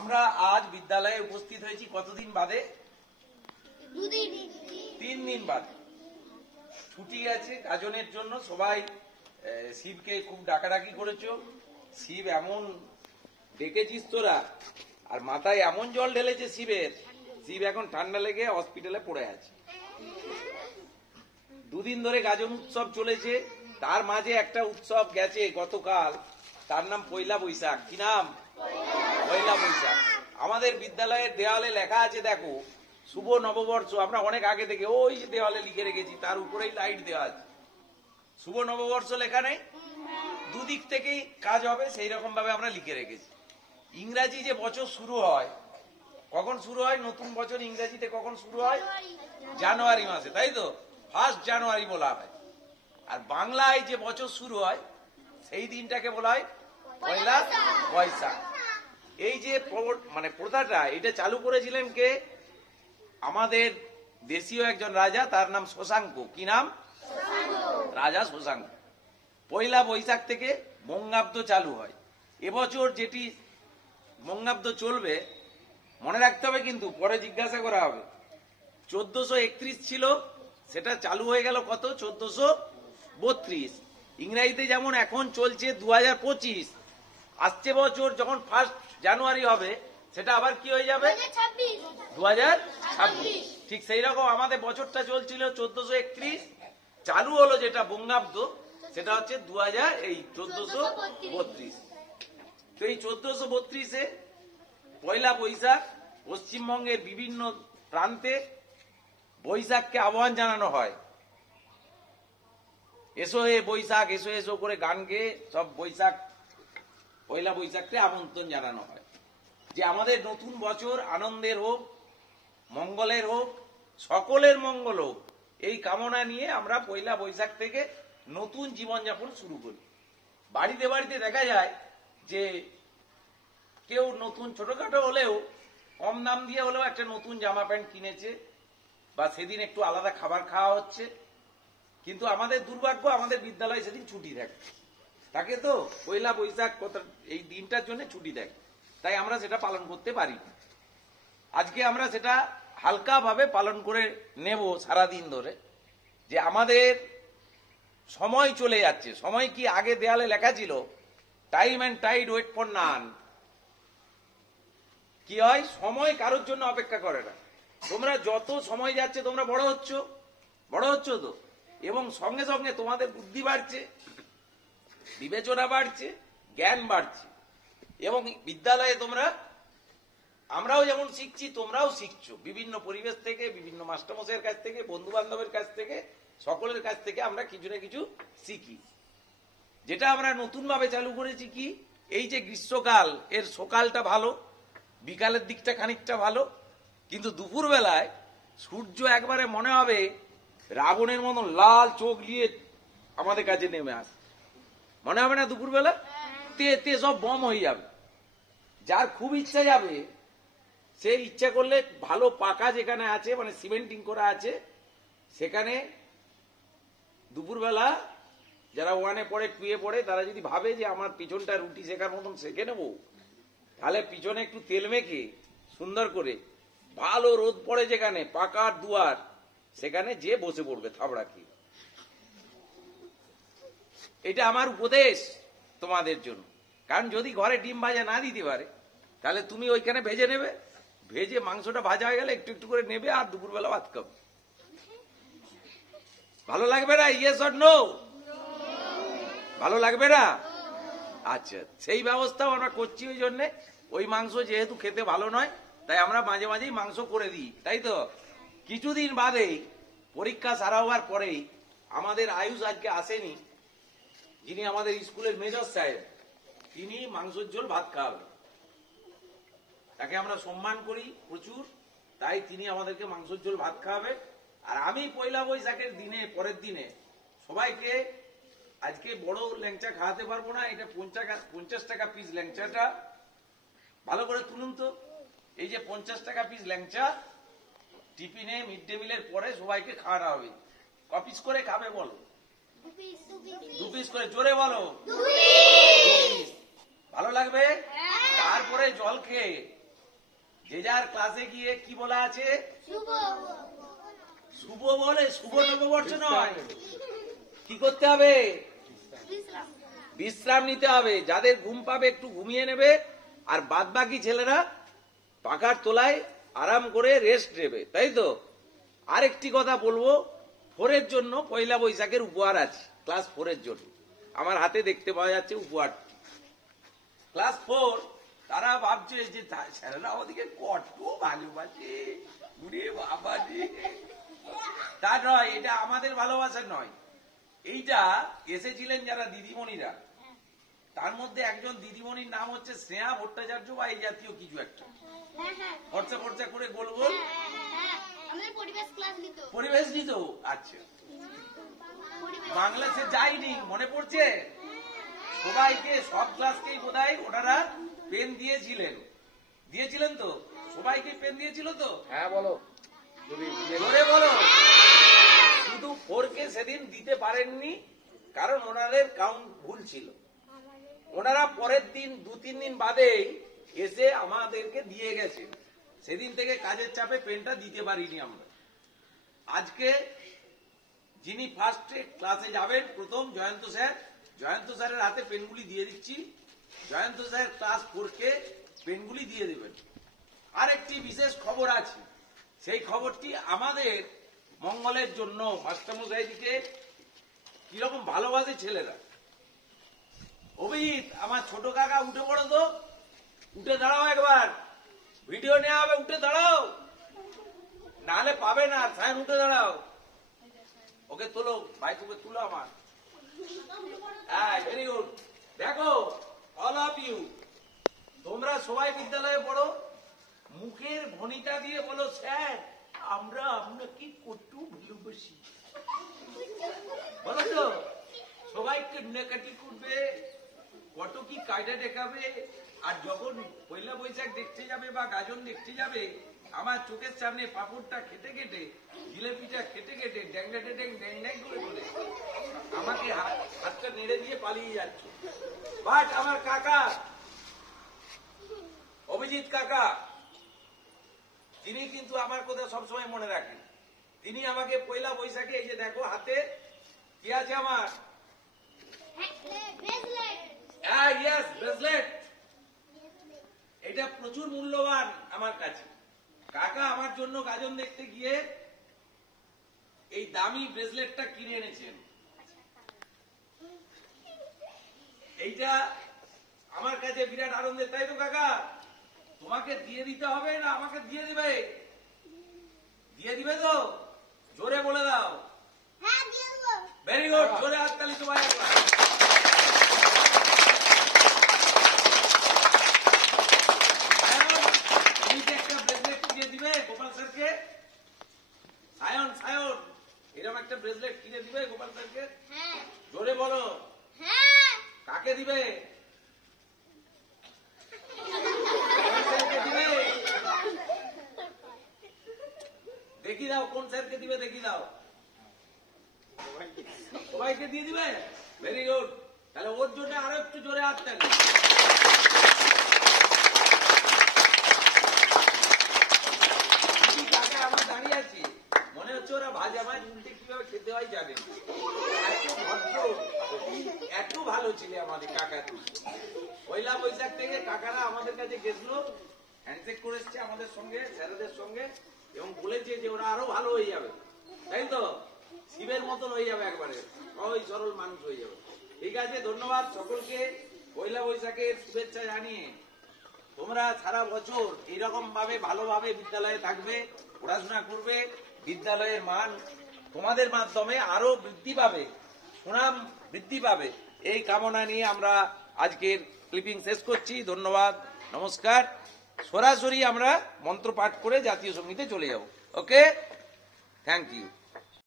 আমরা আজ বিদ্যালয়ে উপস্থিত হয়েছি কতদিন বাদে? 3 দিন বাদে। ছুটি আছে গাজনের জন্য, সবাই শিবকে খুব ডাকাডাকি করেছো। শিব এমন ডেকেছিস তোরা, আর মাথায় এমন জল ঢেলেছে শিবের, শিব এখন ঠান্ডা লেগে হসপিটালে পড়ে আছে। 2 দিন ধরে গাজন উৎসব চলেছে, তার মাঝে একটা উৎসব গেছে গতকাল, তার নাম পয়লা বৈশাখ। কি নাম? পয়লা বৈশাখ। আমাদের বিদ্যালয়ের দেওয়ালে লেখা আছে, দেখো, শুভ নববর্ষ। আমরা অনেক আগে থেকে ওই দেওয়ালে লিখে রেখেছি, তার উপরেই লাইট দেওয়া আছে। শুভ নববর্ষ লেখা নেই? দুদিক থেকেই কাজ হবে, সেই রকম ভাবে আমরা লিখে রেখেছি। ইংরাজি যে বছর শুরু হয়, কখন শুরু হয় নতুন বছর ইংরেজিতে? কখন শুরু হয়? জানুয়ারি মাসে, তাই তো? 1 জানুয়ারি বলা হয়। আর বাংলায় যে বছর শুরু হয় সেই দিনটাকে বলা হয় পয়লা বৈশাখ। এই যে মানে প্রথাটা, এটা চালু করেছিলেন কে? আমাদের দেশীয় একজন রাজা, তার নাম শশাঙ্ক। কি নাম? রাজা শশাঙ্ক। পয়লা বৈশাখ থেকে বঙ্গাব্দ চালু হয়। এবছর যেটি বঙ্গাব্দ চলবে, মনে রাখতে হবে কিন্তু, পরে জিজ্ঞাসা করা হবে। 1431 ছিল, সেটা চালু হয়ে গেল কত? 1432। ইংরেজিতে যেমন এখন চলছে 2025, আসছে বছর যখন 1 জানুয়ারি হবে, সেটা আবার কি হয়ে যাবে? 2026। ঠিক সেই রকম আমাদের বছরটা চলছিল 1431, চালু হলো যেটা বঙ্গাব্দ, সেটা হচ্ছে 1432। তো এই 1432-এ পয়লা বৈশাখ পশ্চিমবঙ্গের বিভিন্ন প্রান্তে বৈশাখকে আহ্বান জানানো হয়। এসো হে বৈশাখ, এসো এসো করে গান গেয়ে সব বৈশাখ, পয়লা বৈশাখকে আমন্ত্রণ জানানো হয় যে আমাদের নতুন বছর আনন্দের হোক, মঙ্গলের হোক, সকলের মঙ্গল হোক, এই কামনা নিয়ে আমরা পয়লা বৈশাখ থেকে নতুন জীবনযাপন শুরু করি। বাড়িতে বাড়িতে দেখা যায় যে কেউ নতুন ছোটখাটো হলেও, কম দাম দিয়ে হলেও একটা নতুন জামা প্যান্ট কিনেছে, বা সেদিন একটু আলাদা খাবার খাওয়া হচ্ছে। কিন্তু আমাদের দুর্ভাগ্য, আমাদের বিদ্যালয় সেদিন ছুটি থাকে তো, পয়লা বৈশাখ এই দিনটার জন্য ছুটি থাকে, তাই আমরা সেটা পালন করতে পারি। আজকে আমরা সেটা হালকাভাবে পালন করে নেব সারাদিন ধরে, যে আমাদের সময় চলে যাচ্ছে। সময় কি আগে দেয়ালে লেখা ছিল, time and tide wait for none. কি হয়, সময় কারোর জন্য অপেক্ষা করে না। তোমরা যত সময় যাচ্ছে তোমরা বড় হচ্ছ তো, এবং সঙ্গে সঙ্গে তোমাদের বুদ্ধি বাড়ছে, বিবেচনা বাড়ছে, জ্ঞান বাড়ছে। এবং বিদ্যালয়ে আমরাও যেমন শিখছি, তোমরাও শিখছো বিভিন্ন পরিবেশ থেকে, বিভিন্ন মাস্টারমশাইয়ের কাছ থেকে, বন্ধু বান্ধবের কাছ থেকে, সকলের কাছ থেকে আমরা কিছু না কিছু শিখি। যেটা আমরা নতুন ভাবে চালু করেছি কি, এই যে গ্রীষ্মকাল, এর সকালটা ভালো, বিকালের দিকটা খানিকটা ভালো, কিন্তু দুপুর বেলায় সূর্য একবারে মনে হবে রাবণের মতন লাল চোখ নিয়ে আমাদের কাছে নেমে আসে। মনে হবে না দুপুর বেলা তে সব বম হয়ে যাবে। যার খুব ইচ্ছা যাবে, সে ইচ্ছা করলে ভালো পাকা যেখানে আছে, মানে সিমেন্টিং করা আছে, সেখানে দুপুরবেলা যারা 1-এ পড়ে, 2-এ পড়ে, তারা যদি ভাবে যে আমার পিছনটা রুটি শেখার মতন শেখে নেবো, তাহলে পিছনে একটু তেল মেখে সুন্দর করে, ভালো রোদ পড়ে যেখানে, পাকার দুয়ার, সেখানে যে বসে পড়বে থাবড়া কি। এটা আমার উপদেশ তোমাদের জন্য। কারণ যদি ঘরে ডিম ভাজা না দিতে পারে, তাহলে তুমি ওইখানে ভেজে নেবে, ভেজে মাংসটা ভাজা হয়ে গেলে একটু একটু করে নেবে, আর দুপুরবেলা ভাত খাবে। ভালো লাগবে না? Yes or no? ভালো লাগবে না? আচ্ছা, সেই ব্যবস্থাও আমরা করছি। ওই জন্য ওই মাংস যেহেতু খেতে ভালো নয়, তাই আমরা মাঝে মাঝেই মাংস করে দিই, তাই তো? কিছুদিন বাদেই, পরীক্ষা সারা হওয়ার পরেই, আমাদের আয়ুষ আজকে আসেনি, যিনি আমাদের স্কুলের মেজর সাহেব, তিনি মাংসের ঝোল ভাত খাওয়াবেন। তাকে আমরা সম্মান করি প্রচুর, তাই তিনি আমাদেরকে মাংসের ঝোল ভাত খাওয়াবেন। আর আমি পয়লা বৈশাখের দিনে, পরের দিনে সবাইকে আজকে বড় ল্যাংচা খাওয়াতে পারবো না। এটা 50 টাকা পিস ল্যাংচাটা ভালো করে তুলুন তো। এই যে 50 টাকা পিস ল্যাংচা, টিফিনে, মিড ডে মিলের পরে সবাইকে খাওয়ানো হবে। ক পিস করে খাবে বলো? 2 পিস করে। জোরে বলো। 2 পিস। ভালো লাগবে? তারপরে জল খেয়ে যে যার ক্লাসে গিয়ে কি বলা আছে? শুভ বলে, শুভ নববর্ষ নয়। কি করতে হবে? বিশ্রাম নিতে হবে। যাদের ঘুম পাবে একটু ঘুমিয়ে নেবে, আর বাদ বাকি ছেলেরা পাখার তলায় আরাম করে রেস্ট নেবে, তাই তো? আরেকটি কথা বলবো, 4 এর জন্য পয়লা বৈশাখের উপহার আছে। ক্লাস 4 এর জন্য আমার হাতে দেখতে পাওয়া যাচ্ছে উপহার। ক্লাস 4 তারা ভাবছে যে স্যারেরা আমাদেরকে কত ভালোবাসে, ঘুরে বাবাজি। তা নয়, এটা আমাদের ভালোবাসা নয়। এইটা এসেছিলেন যারা দিদিমণিরা, তার মধ্যে একজন দিদিমণির নাম হচ্ছে স্নেহা ভট্টাচার্য বা এই জাতীয় কিছু একটা, খরচা খরচা করে গোল গোল পরিবেশ নিত। আচ্ছা, বাংলা সে যায়নি, মনে পড়ছে? সবাইকে, সব ক্লাসকেই বোধহয় ওনারা পেন দিয়েছিলেন। দিয়েছিলেন তো? সবাইকে পেন দিয়েছিল তো? হ্যাঁ বলো, জোরে বলো। শুধু 4 কে সেদিন দিতে পারেননি, কারণ ওনাদের কাউন্ট ভুল ছিল। ওনারা পরের দিন 2-3 দিন বাদেই এসে আমাদেরকে দিয়ে গেছেন। সেদিন থেকে কাজের চাপে পেনটা দিতে পারিনি আমরা। আজকে যিনি ফার্স্ট ক্লাসে যাবেন প্রথম, জয়ন্ত স্যার। জয়ন্ত স্যারের হাতে পেনগুলি দিয়ে দিচ্ছি। জয়ন্ত স্যার ক্লাস 4 কে পেনগুলি দিয়ে দেবেন। আরেকটি বিশেষ খবর আছে, সেই খবরটি আমাদের মঙ্গলের জন্য। মাস্টারমশাইদিকে কিরকম ভালোবাসে ছেলেরা। অভিজিৎ, আমার ছোট কাকা উঠে পড়ো তো, উঠে দাঁড়াও, একবার ভিডিও নেওয়া হবে, উঠে দাঁড়াও, নাহলে পাবে না। সায়ন উঠে দাঁড়াও, ওকে তোলো ভাই, তোকে তুলো আমার। হ্যাঁ, ভেরি গুড। দেখো, অল অফ ইউ, তোমরা সবাই বিদ্যালয়ে পড়ো, মুখের ভনিতা দিয়ে বলো, স্যার আমরা আপনাকে কত ভালোবাসি। বলো তো, সবাই কান্নাকাটি করবে, কত কি কায়দা দেখাবে। আর যখন পয়লা বৈশাখ দেখতে যাবে বা গাজন দেখতে যাবে, আমার চোখের সামনে পাপড়টা খেটে খেটে, জিলেপিটা খেটে খেটে, ড্যাংডা ড্যাং ড্যাং ড্যাং করে বলে আমাকে হাতটা নেড়ে দিয়ে পালিয়ে যাচ্ছে। বাট আমার কাকা অভিজিৎ কাকা, তিনি কিন্তু আমার কথা সবসময় মনে রাখেন। তিনি আমাকে পয়লা বৈশাখে, এই যে দেখো হাতে কি আছে আমার, ব্রেসলেট, এটা প্রচুর মূল্যবান আমার কাছে। কাকা আমার জন্য গাজন দেখতে গিয়ে এই দামি ব্রেসলেটটা কিনে এনেছেন। এইটা আমার কাছে বিরাট আনন্দের, তাই তো কাকা? তোমাকে দিয়ে দিতে হবে না আমাকে দিয়ে দিবে? দিয়ে দিবে তো? জোরে বলে দাও। ভেরি গুড, জোরে হাততালি সবাই একবার। একটা ব্রেসলেট কিনে দিবে গোপাল স্যারকে? সায়ন, সায়ন, এরকম একটা ব্রেসলেট কিনে দিবে গোপাল স্যারকে? জোরে বলো। কাকে দিবে? দেখি দাও কোন স্যারকে দিবে, দেখি দাও। সবাইকে দিয়ে দিবে? Very good. তাহলে ওর জন্য আরো একটু জোরে হাততালি। আমরা দাঁড়িয়ে আছি, মনে হচ্ছে ওরা ভাজা মাছ উল্টে কিভাবে খেতে হয় জানে। এত ভালো ছিল আমাদের কাকা। পয়লা বৈশাখ থেকে কাকারা আমাদের কাছে গেছিল, হ্যান্ডশেক করে এসছে আমাদের সঙ্গে, স্যারদের সঙ্গে, এবং বলেছে যে ওরা আরো ভালো হয়ে যাবে, তাই তো? শিবের মতন হয়ে যাবে, একবারে সহজ সরল মানুষ হয়ে যাবে। ঠিক আছে, ধন্যবাদ সকলকে। পয়লা বৈশাখের শুভেচ্ছা জানিয়ে তোমরা সারা বছর এইরকম ভাবে ভালোভাবে বিদ্যালয়ে থাকবে, পড়াশোনা করবে, বিদ্যালয়ের মান তোমাদের মাধ্যমে আরো বৃদ্ধি পাবে, সুনাম বৃদ্ধি পাবে, এই কামনা নিয়ে আমরা আজকের ক্লিপিং শেষ করছি। ধন্যবাদ, নমস্কার। সরাসরি আমরা মন্ত্র পাঠ করে জাতীয় সঙ্গীতে চলে যাব। ওকে, থ্যাংক ইউ।